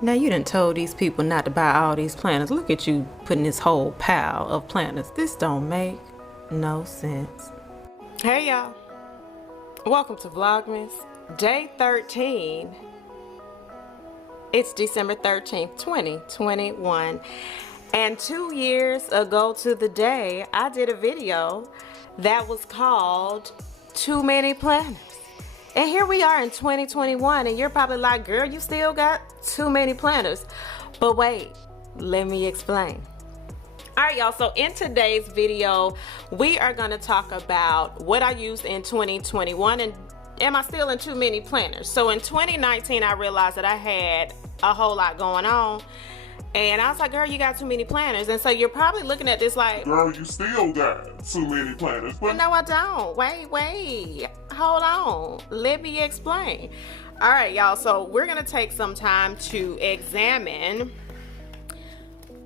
Now you done told these people not to buy all these planners. Look at you putting this whole pile of planners. This don't make no sense. Hey y'all, welcome to Vlogmas, day 13. It's December 13th, 2021. And 2 years ago to the day, I did a video that was called Too Many Planners. And here we are in 2021, and you're probably like, girl, you still got too many planners. But wait, let me explain. All right, y'all, so in today's video, we are gonna talk about what I used in 2021 and am I still in too many planners? So in 2019, I realized that I had a whole lot going on. And I was like, girl, you got too many planners. And so you're probably looking at this like, girl, you still got too many planners. But no, I don't. Wait. Hold on. Let me explain. All right, y'all. So we're going to take some time to examine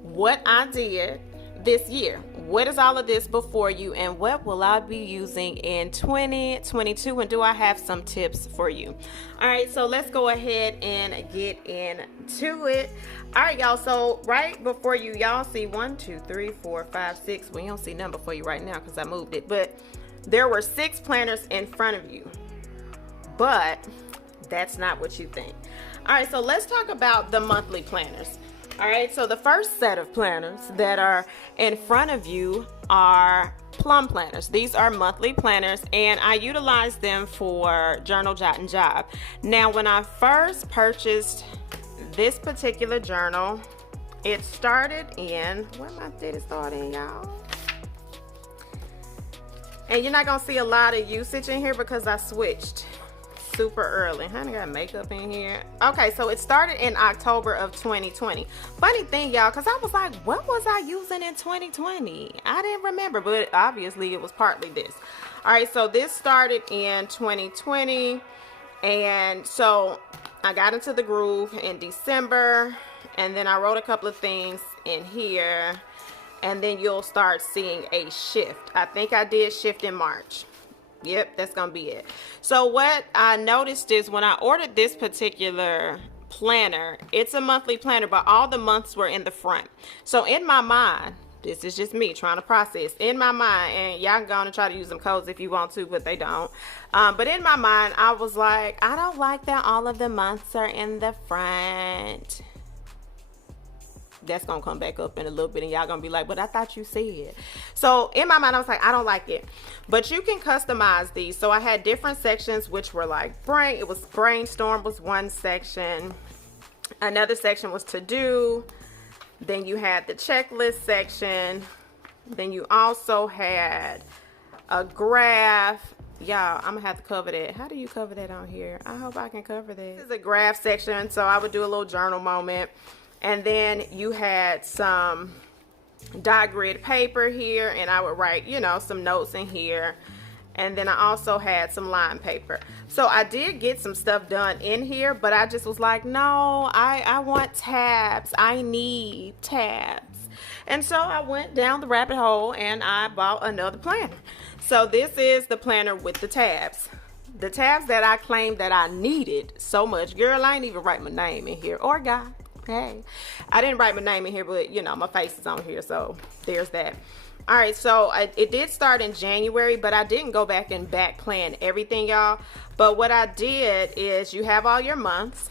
what I did this year. What is all of this before you, and what will I be using in 2022, and do I have some tips for you? All right, so let's go ahead and get into it. All right, y'all, so right before you, y'all see 1, 2, 3, 4, 5, 6. We don't see number for you right now because I moved it, but there were 6 planners in front of you, but that's not what you think. All right, so let's talk about the monthly planners. All right, so the first set of planners that are in front of you are plum planners. These are monthly planners, and I utilize them for journal, jot, and job. Now, when I first purchased this particular journal, it started in, what month did it start in, y'all? And you're not gonna see a lot of usage in here because I switched super early. Honey, got makeup in here. Okay, so it started in October of 2020. Funny thing, y'all, because I was like, what was I using in 2020? I didn't remember, but obviously it was partly this. All right, so this started in 2020, and so I got into the groove in December, and then I wrote a couple of things in here, and then you'll start seeing a shift. I think I did shift in March. Yep, that's gonna be it. So what I noticed is when I ordered this particular planner, it's a monthly planner, but all the months were in the front. So in my mind, this is just me trying to process. In my mind, and y'all can go on and try to use them codes if you want to, but they don't. But in my mind, I was like, I don't like that all of the months are in the front. That's gonna come back up in a little bit, and y'all gonna be like, but I thought you said. So in my mind, I was like, I don't like it. But you can customize these. So I had different sections, which were like it was brainstorm was one section. Another section was to do. Then you had the checklist section. Then you also had a graph. Y'all, I'm gonna have to cover that. How do you cover that on here? I hope I can cover that. This is a graph section, so I would do a little journal moment. And then you had some dot grid paper here, and I would write, you know, some notes in here. And then I also had some line paper. So I did get some stuff done in here, but I just was like, no, I want tabs. I need tabs. And so I went down the rabbit hole and I bought another planner. So this is the planner with the tabs. The tabs that I claimed that I needed so much. Girl, I ain't even write my name in here, or guy. Hey, I didn't write my name in here, but you know, my face is on here, so there's that. All right, so it did start in January, but I didn't go back and back plan everything, y'all. But what I did is you have all your months,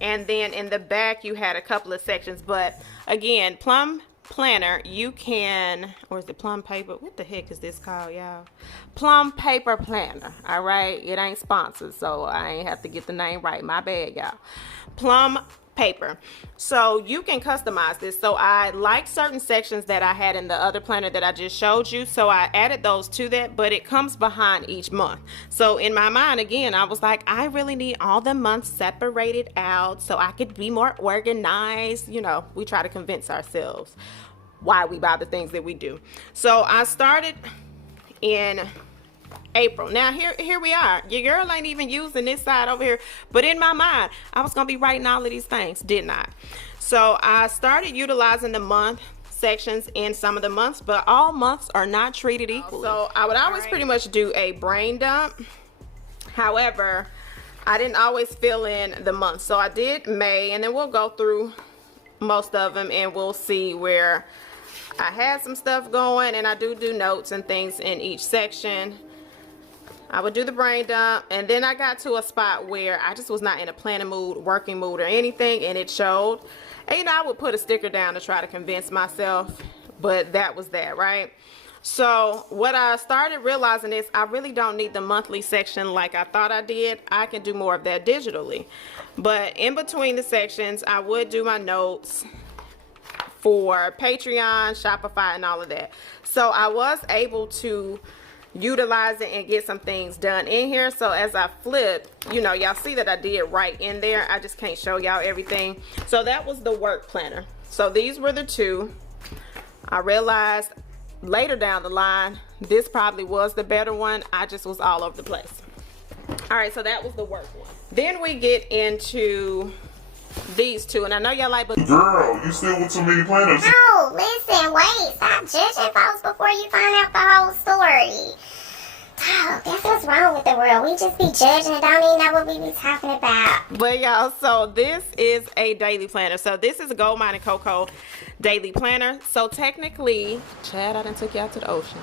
and then in the back you had a couple of sections. But again, plum planner, you can, or is it plum paper? What the heck is this called, y'all? Plum paper planner. All right, it ain't sponsored, so I ain't have to get the name right. My bad, y'all. Plum paper. So you can customize this. So I like certain sections that I had in the other planner that I just showed you, so I added those to that, but it comes behind each month. So in my mind, again, I was like, I really need all the months separated out so I could be more organized. You know, we try to convince ourselves why we buy the things that we do. So I started in April. Now here we are. Your girl ain't even using this side over here, but in my mind I was gonna be writing all of these things, didn't I? So I started utilizing the month sections in some of the months, but all months are not treated equally. So I would always pretty much do a brain dump. However, I didn't always fill in the month. So I did May, and then we'll go through most of them and we'll see where I had some stuff going, and I do notes and things in each section. I would do the brain dump, and then I got to a spot where I just was not in a planning mood, working mood, or anything, and it showed. And you know, I would put a sticker down to try to convince myself, but that was that, right? So what I started realizing is I really don't need the monthly section like I thought I did. I can do more of that digitally. But in between the sections, I would do my notes for Patreon, Shopify, and all of that. So I was able to utilize it and get some things done in here. So as I flip, you know, y'all see that I did right in there. I just can't show y'all everything. So that was the work planner. So these were the two. I realized later down the line, this probably was the better one. I just was all over the place. All right, so that was the work one. Then we get into these two, and I know y'all like, but girl, you still with too many planners. No, listen, wait, stop judging folks before you find out the whole story. Oh, that's what's wrong with the world. We just be judging and don't even know what we be talking about. But y'all, so this is a daily planner. So this is a Gold Mine and Cocoa daily planner. So technically, Chad, I done took you out to the ocean.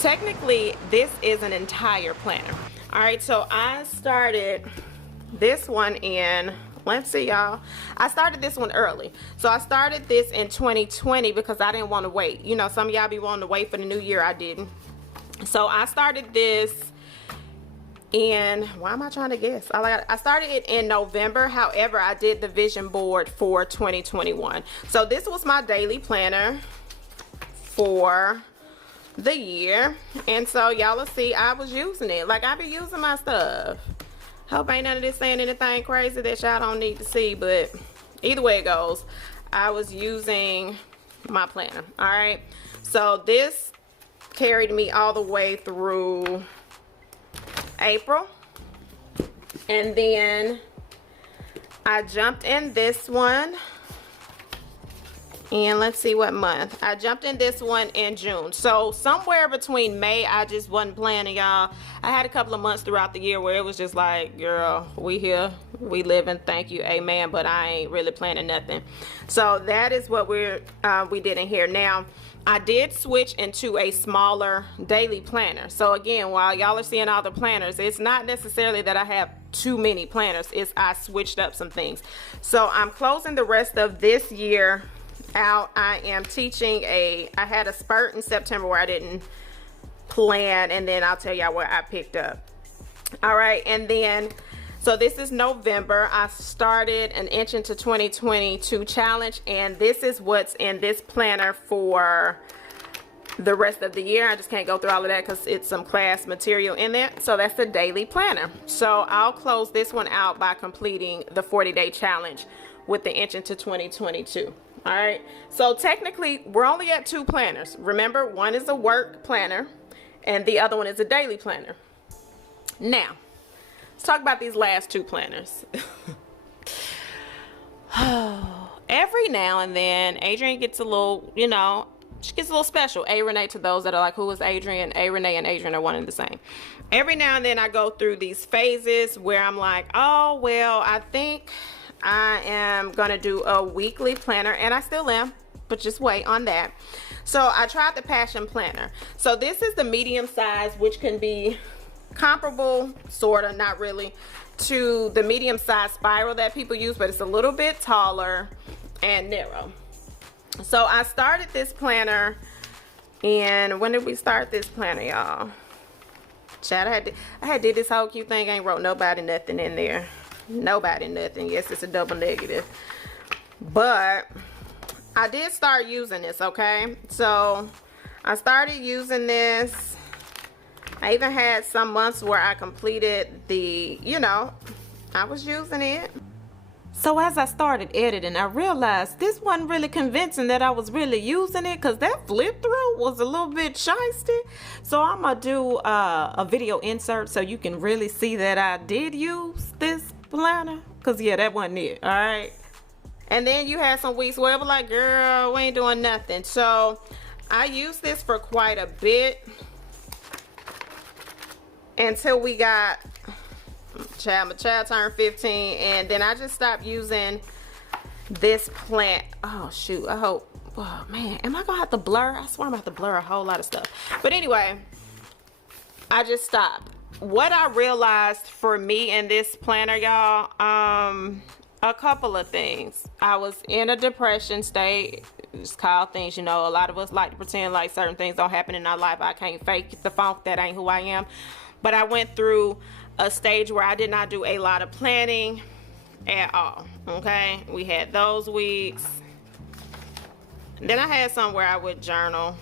Technically, this is an entire planner. All right, so I started this one in, let's see, y'all. I started this one early. So I started this in 2020 because I didn't want to wait. You know, some of y'all be wanting to wait for the new year. I didn't. So I started this in, why am I trying to guess? I started it in November. However, I did the vision board for 2021. So this was my daily planner for the year. And so y'all will see I was using it. Like, I be using my stuff. Hope ain't none of this saying anything crazy that y'all don't need to see, but either way it goes, I was using my planner. All right, so this carried me all the way through April, and then I jumped in this one, and let's see what month. I jumped in this one in June. So somewhere between May, I just wasn't planning, y'all. I had a couple of months throughout the year where it was just like, girl, we here, we living, thank you, amen, but I ain't really planning nothing. So that is what we did in here. Now, I did switch into a smaller daily planner. So again, while y'all are seeing all the planners, it's not necessarily that I have too many planners. It's I switched up some things. So I'm closing the rest of this year out. I am teaching I had a spurt in September where I didn't plan, and then I'll tell y'all where I picked up. All right, and then so this is November. I started an Inch into 2022 challenge, and this is what's in this planner for the rest of the year. I just can't go through all of that because it's some class material in there. So that's the daily planner. So I'll close this one out by completing the 40-day challenge with the Inch into 2022. All right, so technically we're only at 2 planners. Remember, one is a work planner and the other one is a daily planner. Now, let's talk about these last 2 planners. Every now and then, Adrienne gets a little, you know, she gets a little special. A Renee, to those that are like, who is Adrienne? A Renee and Adrienne are one and the same. Every now and then I go through these phases where I'm like, oh, well, I think I am gonna do a weekly planner, and I still am, but just wait on that. So I tried the Passion Planner. So this is the medium size, which can be comparable, sorta, not really, to the medium size spiral that people use, but it's a little bit taller and narrow. So I started this planner, and when did we start this planner, y'all? Chad, I had did this whole cute thing, ain't wrote nobody nothing in there. Nobody nothing. Yes, it's a double negative, but I did start using this. Okay, so I started using this. I even had some months where I completed the, you know, I was using it. So as I started editing, I realized this wasn't really convincing that I was really using it, because that flip through was a little bit shysty. So I'm gonna do a video insert so you can really see that I did use this planner, because yeah, that wasn't it. All right, and then you had some weeks where it was like, girl, we ain't doing nothing. So I used this for quite a bit until we got my child turned 15, and then I just stopped using this plant. Oh shoot, I hope, oh man, am I gonna have to blur? I swear I'm gonna have to blur a whole lot of stuff. But anyway, I just stopped. What I realized for me in this planner, y'all, a couple of things. I was in a depression state. It's called things, you know, a lot of us like to pretend like certain things don't happen in our life. I can't fake the funk, that ain't who I am. But I went through a stage where I did not do a lot of planning at all. Okay, we had those weeks. Then I had some where I would journal,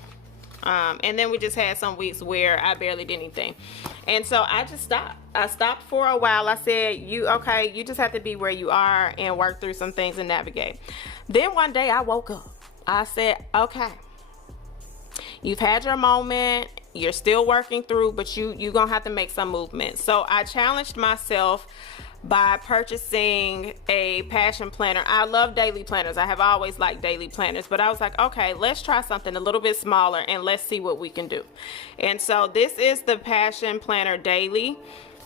and then we just had some weeks where I barely did anything. And so I just stopped. I stopped for a while. I said, you just have to be where you are and work through some things and navigate. Then one day I woke up. I said, okay, you've had your moment, you're still working through, but you're gonna have to make some movement. So I challenged myself by purchasing a passion planner. I love daily planners. I have always liked daily planners, but I was like, okay, let's try something a little bit smaller and let's see what we can do. And so this is the Passion Planner Daily,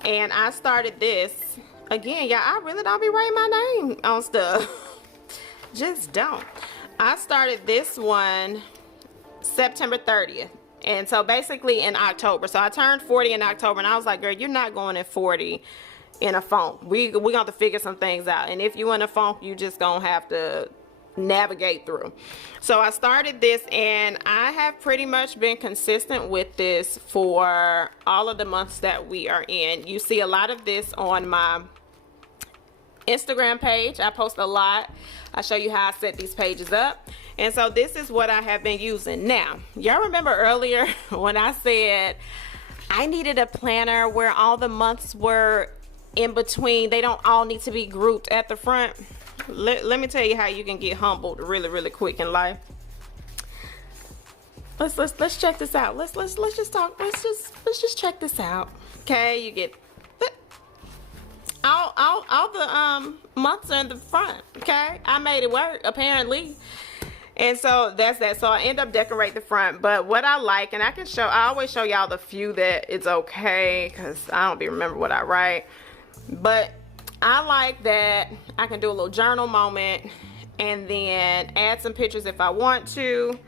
and I started this again. Yeah, I really don't be writing my name on stuff. Just don't. I started this one September 30th. And so basically in October. So I turned 40 in October, and I was like, girl, you're not going at 40 in a funk. We're going to have to figure some things out. And if you in a funk, you just going to have to navigate through. So I started this, and I have pretty much been consistent with this for all of the months that we are in. You see a lot of this on my Instagram page. I post a lot. I show you how I set these pages up. And so this is what I have been using. Now, y'all remember earlier when I said I needed a planner where all the months were in between. They don't all need to be grouped at the front. Let me tell you how you can get humbled really quick in life. Let's check this out. Let's just talk. Let's just check this out. Okay, you get all the months are in the front. Okay, I made it work apparently. And so that's that. So I end up decorating the front. But what I like, and I always show y'all the few that it's okay, because I don't be remember what I write. But I like that I can do a little journal moment and then add some pictures if I want to.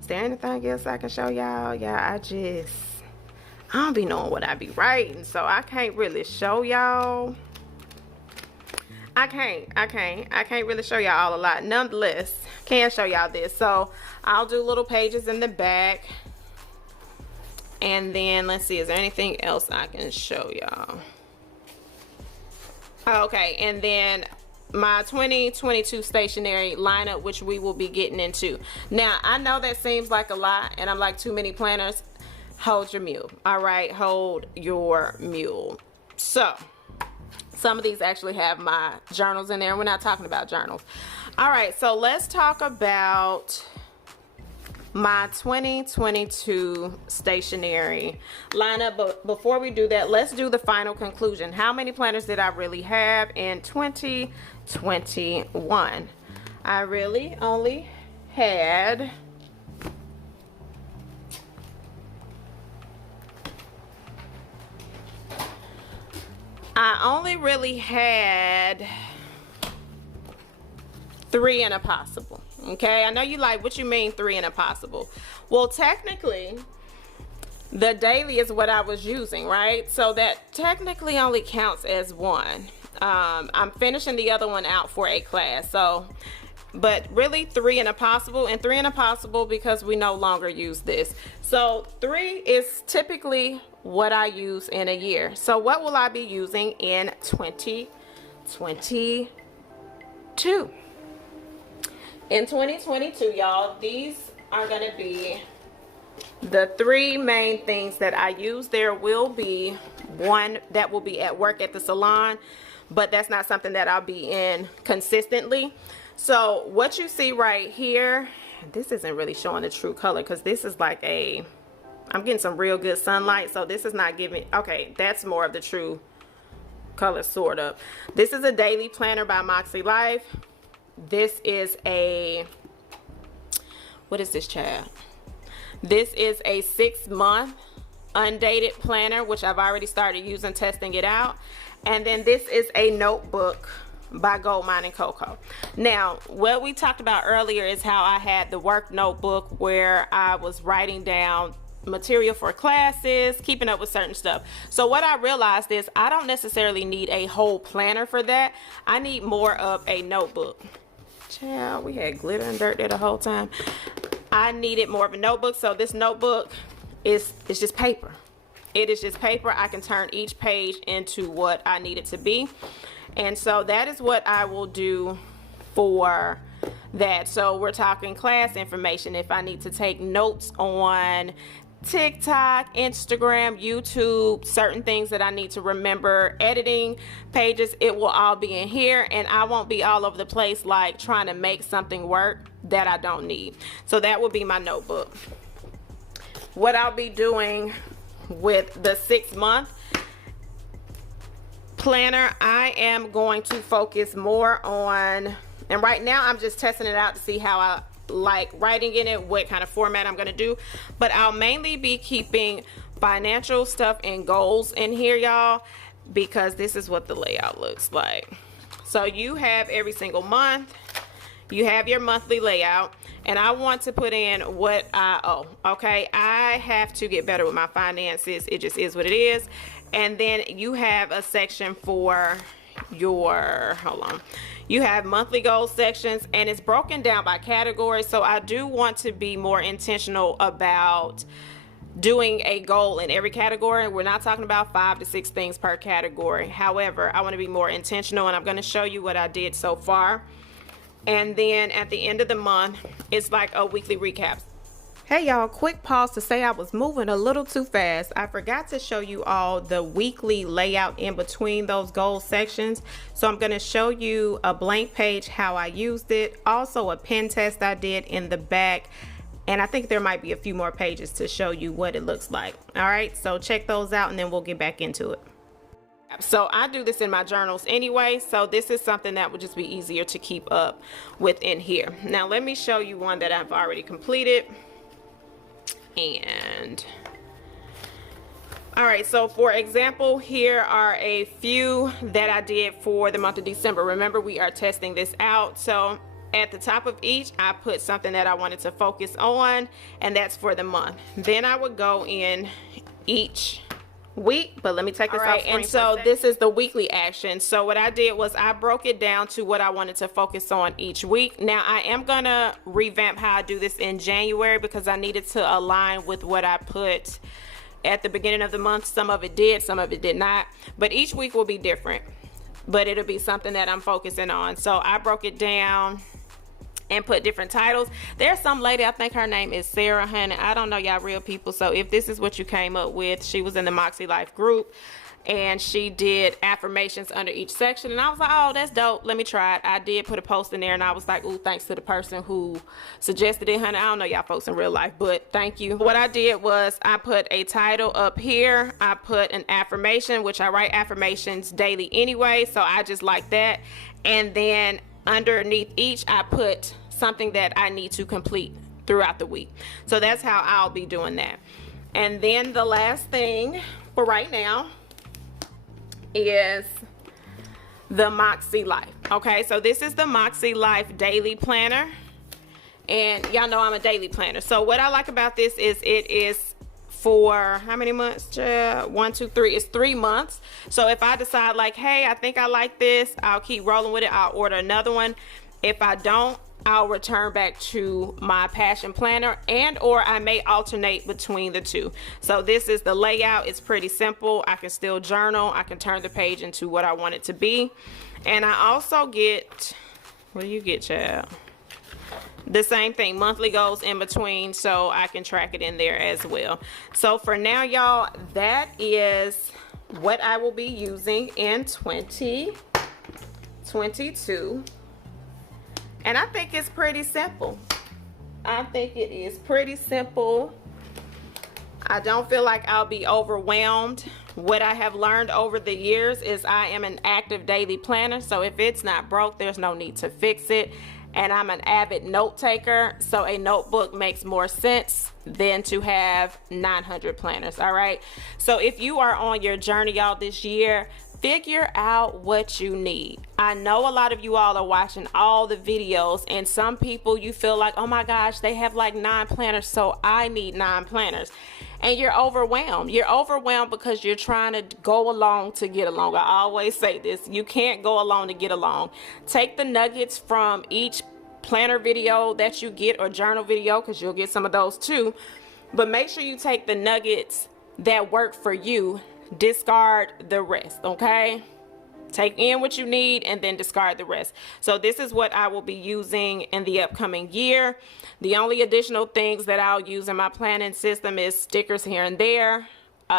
Is there anything else I can show y'all? Yeah, I don't be knowing what I be writing, so I can't really show y'all. I can't really show y'all all a lot. Nonetheless, can show y'all this. So I'll do little pages in the back. And then let's see, is there anything else I can show y'all? Okay, and then my 2022 stationery lineup, which we will be getting into. Now, I know that seems like a lot, and I'm like, too many planners. Hold your mule. All right, hold your mule. So some of these actually have my journals in there. We're not talking about journals. All right, so let's talk about my 2022 stationery lineup. But before we do that, let's do the final conclusion. How many planners did I really have in 2021? I really only had really had 3 and a possible. Okay, I know you like, what you mean 3 and a possible? Well, technically the daily is what I was using, right? So that technically only counts as 1. I'm finishing the other one out for a class. So, but really 3 and a possible, and 3 and a possible because we no longer use this. So 3 is typically what I use in a year. So what will I be using in 2022? In 2022, y'all, these are going to be the 3 main things that I use. There will be one that will be at work at the salon, but that's not something that I'll be in consistently. So what you see right here, this isn't really showing the true color because this is like I'm getting some real good sunlight, so this is not giving, okay, that's more of the true color, sort of. This is a daily planner by Moxie Life. This is what is this, child? This is a 6-month undated planner, which I've already started using, testing it out. And then this is a notebook by Gold Mine and Cocoa. Now, what we talked about earlier is how I had the work notebook where I was writing down material for classes, keeping up with certain stuff. So what I realized is I don't necessarily need a whole planner for that. I need more of a notebook. Child, we had glitter and dirt there the whole time. I needed more of a notebook. So this notebook is just paper. It is just paper. I can turn each page into what I need it to be. And so that is what I will do for that. So we're talking class information. If I need to take notes on TikTok, Instagram, YouTube, certain things that I need to remember, editing pages, it will all be in here, and I won't be all over the place like trying to make something work that I don't need. So that will be my notebook. What I'll be doing with the 6-month planner, I am going to focus more on, and right now I'm just testing it out to see how I like writing in it, what kind of format I'm going to do, but I'll mainly be keeping financial stuff and goals in here, y'all, because this is what the layout looks like. So you have every single month, you have your monthly layout, and I want to put in what I owe. Okay, I have to get better with my finances. It just is what it is. And then you have a section for your, hold on, you have monthly goal sections, and it's broken down by category. So I do want to be more intentional about doing a goal in every category. We're not talking about 5 to 6 things per category. However, I want to be more intentional, and I'm going to show you what I did so far. And then at the end of the month, it's like a weekly recap. Hey y'all, quick pause to say I was moving a little too fast. I forgot to show you all the weekly layout in between those goal sections. So I'm going to show you a blank page, how I used it. Also a pen test I did in the back. And I think there might be a few more pages to show you what it looks like. All right, so check those out and then we'll get back into it. So I do this in my journals anyway, so this is something that would just be easier to keep up with in here. Now let me show you one that I've already completed. And all right, so for example, here are a few that I did for the month of December. Remember, we are testing this out. So at the top of each, I put something that I wanted to focus on, and that's for the month. Then I would go in each week, but let me take this out. And so this is the weekly action. So what I did was I broke it down to what I wanted to focus on each week. Now I am gonna revamp how I do this in January because I needed to align with what I put at the beginning of the month. Some of it did, some of it did not, but each week will be different, but it'll be something that I'm focusing on. So I broke it down and put different titles. There's some lady, I think her name is Sarah, honey. I don't know y'all real people, so if this is what you came up with, she was in the Moxie Life group and she did affirmations under each section, and I was like, oh, that's dope, let me try it. I did put a post in there and I was like, ooh, thanks to the person who suggested it, honey. I don't know y'all folks in real life, but thank you. What I did was I put a title up here, I put an affirmation, which I write affirmations daily anyway, so I just like that, and then underneath each I put something that I need to complete throughout the week. So that's how I'll be doing that. And then the last thing for right now is the Moxie Life. Okay, so this is the Moxie Life daily planner, and y'all know I'm a daily planner. So what I like about this is it is for how many months? 1, 2, 3. It's 3 months. So if I decide like, hey, I think I like this, I'll keep rolling with it. I'll order another one. If I don't, I'll return back to my passion planner, and or I may alternate between the two. So this is the layout. It's pretty simple. I can still journal. I can turn the page into what I want it to be. And I also get, what do you get, child? The same thing, monthly goals in between, so I can track it in there as well. So for now, y'all, that is what I will be using in 2022. And I think it's pretty simple. I think it is pretty simple. I don't feel like I'll be overwhelmed. What I have learned over the years is I am an active daily planner, so if it's not broke, there's no need to fix it. And I'm an avid note taker, so a notebook makes more sense than to have 900 planners. All right, so if you are on your journey, y'all, this year, figure out what you need. I know a lot of you all are watching all the videos, and some people you feel like, oh my gosh, they have like 9 planners, so I need 9 planners. And you're overwhelmed. You're overwhelmed because you're trying to go along to get along. I always say this, you can't go along to get along. Take the nuggets from each planner video that you get, or journal video, because you'll get some of those too. But make sure you take the nuggets that work for you. Discard the rest, okay? Take in what you need and then discard the rest. So this is what I will be using in the upcoming year. The only additional things that I'll use in my planning system is stickers here and there,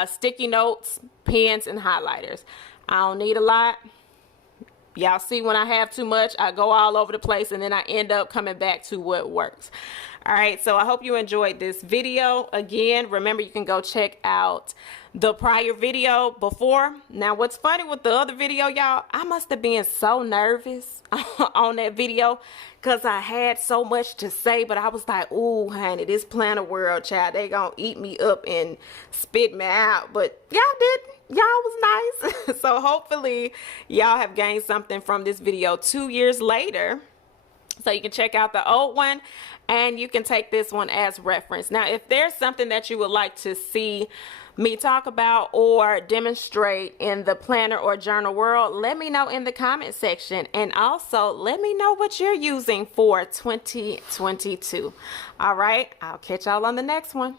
sticky notes, pens, and highlighters. I don't need a lot. Y'all see, when I have too much, I go all over the place and then I end up coming back to what works. All right, so I hope you enjoyed this video. Again, remember, you can go check out the prior video before. Now, what's funny with the other video, y'all, I must have been so nervous on that video because I had so much to say, but I was like, ooh, honey, this planner world, child, they gonna eat me up and spit me out. But y'all didn't. Y'all was nice. So hopefully y'all have gained something from this video 2 years later. So you can check out the old one and you can take this one as reference. Now, if there's something that you would like to see me talk about or demonstrate in the planner or journal world, let me know in the comment section. And also let me know what you're using for 2022. All right, I'll catch y'all on the next one.